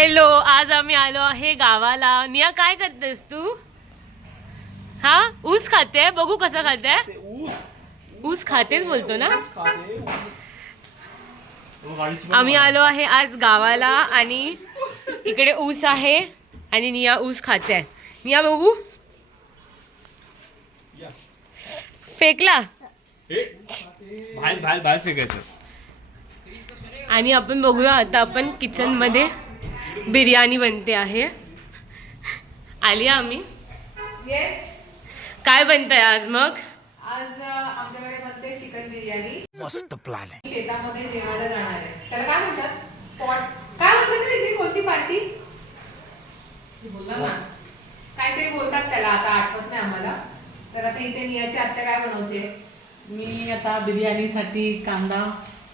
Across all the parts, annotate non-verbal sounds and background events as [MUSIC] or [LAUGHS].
Hello आज आम्ही आलो आहे गावाला. निया काय करतेस तू? हा? ऊस खाते? बघू कसं खाते? ऊस खातेच बोलतो ना? आम्ही आलो आहे आज गावाला आणि इकडे ऊस आहे आणि निया ऊस खाते. आहे निया बघू. फेकला? आणि आपण बघूया आता आपण किचनमध्ये बिर्याणी बनते आहे. आली आम्ही? येस काय बनतंय आज मग? आज आमच्याकडे बनते चिकन बिर्याणी. मस्त प्लॅन आहे. शेतामध्ये जेवायला जाणार आहे. त्याला काय म्हणतात? पॉट काय म्हणतात रे ती? कोणती पार्टी बोला ना. काहीतरी बोलतात त्याला आता आठवत नाही आम्हाला. तर आता इथे नियाची आत्या काय बनवते? मी आता बिर्याणीसाठी कांदा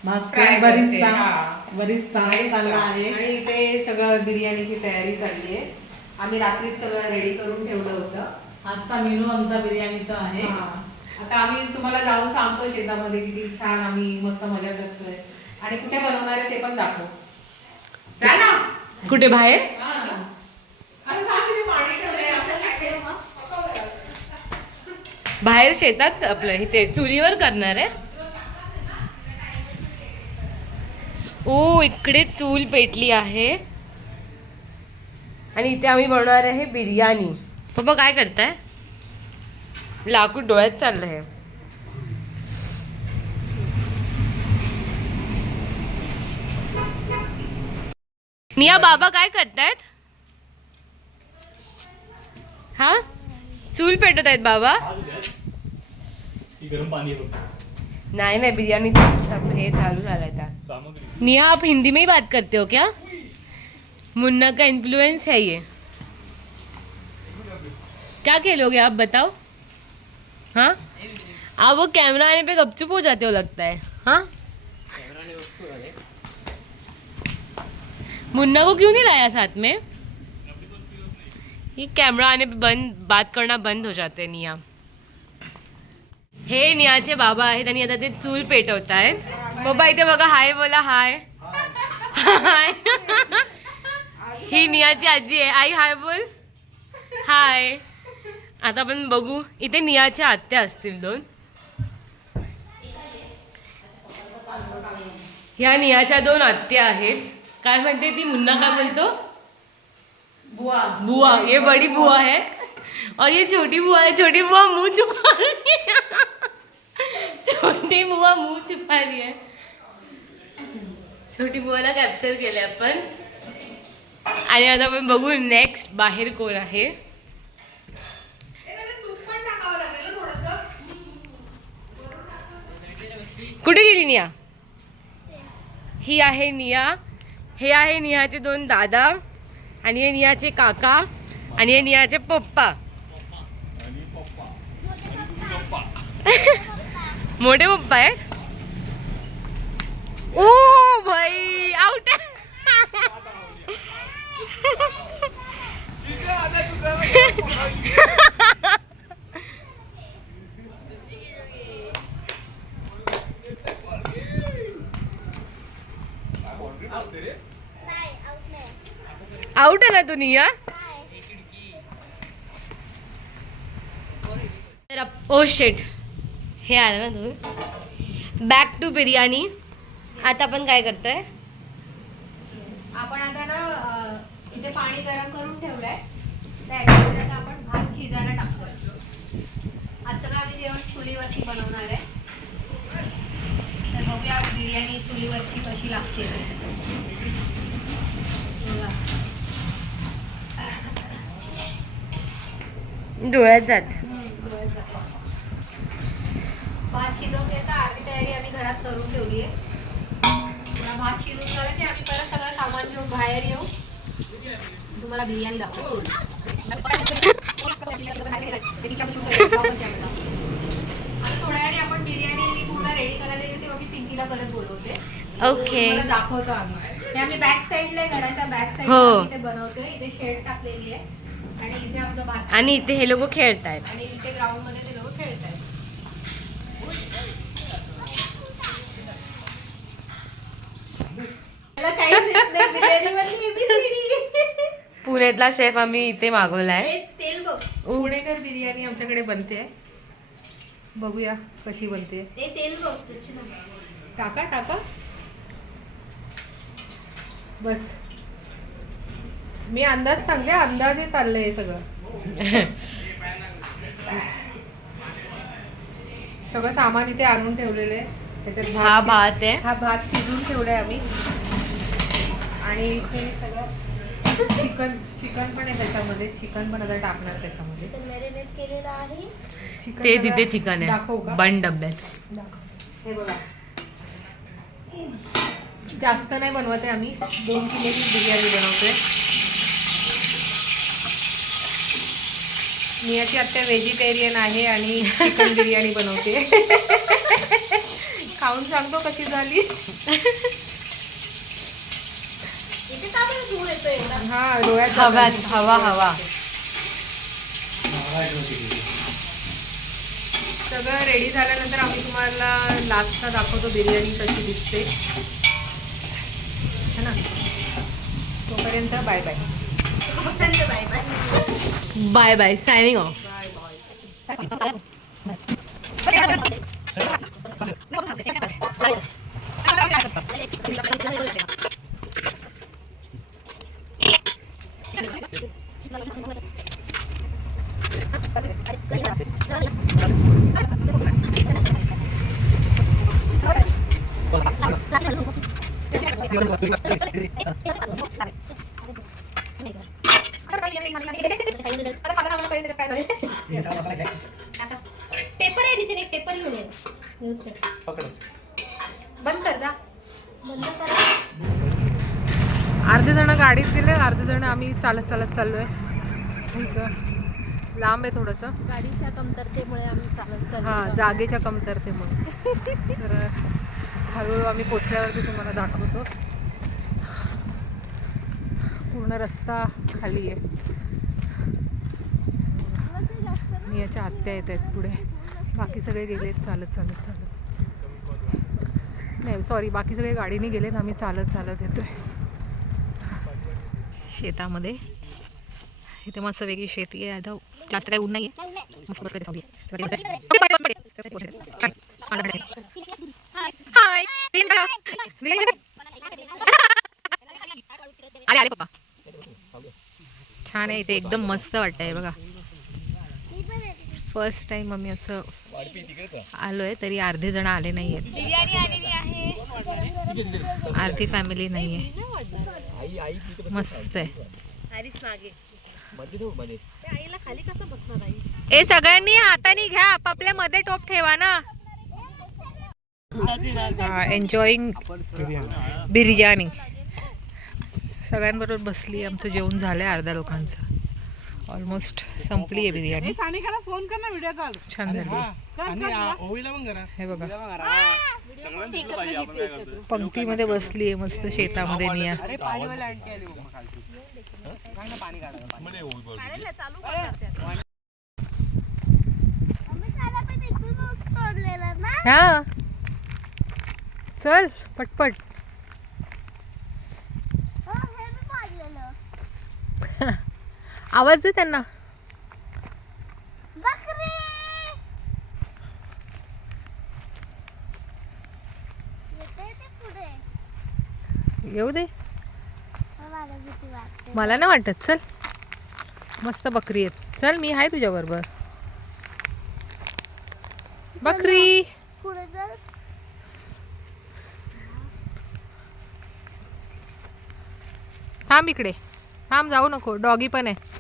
Fry भाजते करते, हा. बरिस्ता चालला आहे. आणि इथे सगळं बिर्याणीची तयारी चालली आहे. आम्ही रात्रीच सगळं रेडी करून ठेवलं होतं. आजचा मेनू आमचा बिर्याणीचा आहे. हा. आता आम्ही तुम्हाला जाऊन सांगतो शेतामध्ये किती छान आम्ही मस्त मजा करतोय. आणि कुठे बनवणार आहे ते पण दाखव. जा ना. कुठे बाहेर? हा. अरे सांग तिथे पाणी ठेवलंय असं टाकेल मग. बाहेर शेतात आपलं इथे चुलीवर करणार आहे. ओ इकडे चूल पेटली आहे. आणि इथे आम्ही बनवणार आहे बिर्याणी. पप्पा काय करताय? लाकूड डोळ्यात चाललं आहे निया बाबा काय करतायत? हा? चूल पेटवत आहेत बाबा ही गरम पाणी. नहीं नहीं बिरयानी ये चालू झाला था। निया आप हिंदी में ही बात करते हो क्या? मुन्ना का इन्फ्लुएंस है ये। क्या खेलोगे आप बताओ। हाँ? आप वो कैमरा आने पे गपचुप हो जाते हो लगता है। हाँ? मुन्ना को क्यों नहीं लाया साथ में? ये कैमरा आने पे बंद बात करना बंद हो जाते हैं निया। हे नियाचे बाबा आहेत आणि आता ते चूल पेटवत आहेत बाबा इथे बघा हाय बोला हाय. हाय. ही नियाची आजी आहे. आई हाय बोल. हाय. आता आपण बघू. इथे नियाच्या आत्या असतील दोन. ह्या नियाच्या दोन आत्या आहेत. काय म्हणते ती? मुन्ना काय बोलतो? बुवा बुआ. ये बड़ी बुआ है और ये छोटी बुआ है छोटी बुआ मुंह चुका छोटी बुआ मुंह छुपा रही है। छोटी बुवाला कॅप्चर केले आपण. आणि आता आपण बघू नेक्स्ट बाहेर कोण आहे. कुठे गेली निया? ही आहे निया. हे आहे नियाचे दोन दादा. आणि हे नियाचे काका. आणि हे नियाचे पप्पा. [LAUGHS] आणि पप्पा आणि तुझे पप्पा मोठे पप्पा आहे ओ भाई आउट आउट आहे ना तू निया? ओ शेट हे आलं ना तू बॅक टू बिर्याणी आता आपण काय करतोय? आपण आता ना इथे पाणी गरम करून ठेवलंय. आता आपण भात शिजायला टाकतोय. आज सगळं आम्ही जेवण चुलीवरती बनवणार आहे. तर बघूया बिर्याणी चुलीवरची कशी लागते ते. बघा. डोळ्यात जात. भात शिजवून घ्यायचा अर्धी तयारी आम्ही घरात करून ठेवली आहे. भात शिजून झालं की आम्ही परत सगळं सामान घेऊन बाहेर येऊ. तुम्हाला बिर्याणी दाखवतो. आता थोड्या वेळाने आपण बिर्याणी पूर्ण रेडी करायला येईल तेव्हा मी पिंकीला परत बोलवते. ओके दाखवतो आम्ही. हे आम्ही बॅक साईडला घराच्या बॅक हो. साईडला इथे बनवतोय. इथे शेड टाकलेली आहे. आणि इथे आमचं आणि इथे हे लोक खेळतायत. आणि इथे ग्राउंडमध्ये ते लोक खेळत आहेत त्याला काहीच येत नाही बिर्याणीमध्ये ABCD. पुण्यातला शेफ आम्ही इथे मागवलाय. हे तेल बघ. पुणेकर बिर्याणी आमच्याकडे बनते. बघूया कशी बनते. हे तेल बघ. टाका टाका. बस. मी अंदाज सांगते अंदाजे चाललंय हे सगळं. सगळं सामान इथे आणून ठेवलेलं आहे. त्याच्यात हा भात भात आहे. हा भात शिजवून ठेवलाय आम्ही. आणि इथे सगळं चिकन चिकन पण आहे त्याच्यामध्ये. चिकन पण आता टाकणार त्याच्यामध्ये. तर मॅरिनेट केलेलं आहे. चिकन ते तिथे चिकन दाखवू आहे का? बन डब्यात. दाखव. हे बघा. जास्त नाही बनवत आहे आम्ही. दोन किलोची बिर्याणी बनवतोय. मियाची आत्या व्हेजिटेरियन आहे आणि चिकन बिर्याणी बनवते. [LAUGHS] खाऊन सांगतो कशी झाली इथे का बरं धूर येतो एवढा हा डोळ्यात हवा. हवा हवा. सगळं रेडी झाल्यानंतर आम्ही तुम्हाला लास्टला दाखवतो बिर्याणी कशी दिसते. है ना? तोपर्यंत bye bye bye bye bye bye signing off paper आहे तिथे एक पेपर घेऊन ये. न्यूजपेपर बंद कर जा. बंद करा. अर्धे जण गाडीत गेले अर्धे जण आम्ही चालत चालत चाललोय. ठीक आहे लांब आहे थोडंसं. गाडीच्या कमतरतेमुळे आम्ही चालत हां जागेच्या कमतरतेमुळे. तर हळूहळू आम्ही पोचल्यावरती तुम्हाला दाखवतो. पूर्ण रस्ता खाली आहे. मी याच्या आत्या येत आहेत पुढे. बाकी सगळे गेलेत चालत चालत चालत. नाही सॉरी बाकी सगळे गाडीने गेलेत आम्ही चालत चालत येतोय. शेतामध्ये. इथे मस्त वेगळी शेती आहे. आता जास्त काही ऊन नाही आहे मस्त मस्त आले आले पप्पा. छान आहे इथे. एकदम मस्त वाटतंय बघा. फर्स्ट टाइम आम्ही असं आलोय तरी अर्धे जण आले नाहीयेत. बिर्याणी आलेली आहे. अर्धी फॅमिली नाहीये. मस्त आहे. ए सगळ्यांनी हाताने घ्या आपापल्या मध्ये टोप ठेवा ना. एन्जॉईंग बिर्याणी सगळ्यांबरोबर बसली आमचं जेवण झालंय अर्ध्या लोकांचं. ऑलमोस्ट संपली आहे बिर्याणी. फोन कर ना व्हिडिओ कॉल छान झाली. हे बघा. पंक्तीमध्ये बसली आहे मस्त. शेतामध्ये निया. हा. चल पटपट. आवाज दे त्यांना. येऊ दे. मला नाही वाटत. चल. मस्त बकरी आहेत. चल मी आहे तुझ्या बरोबर बकरी! थांब इकडे. थांब जाऊ नको. डॉगी पण आहे.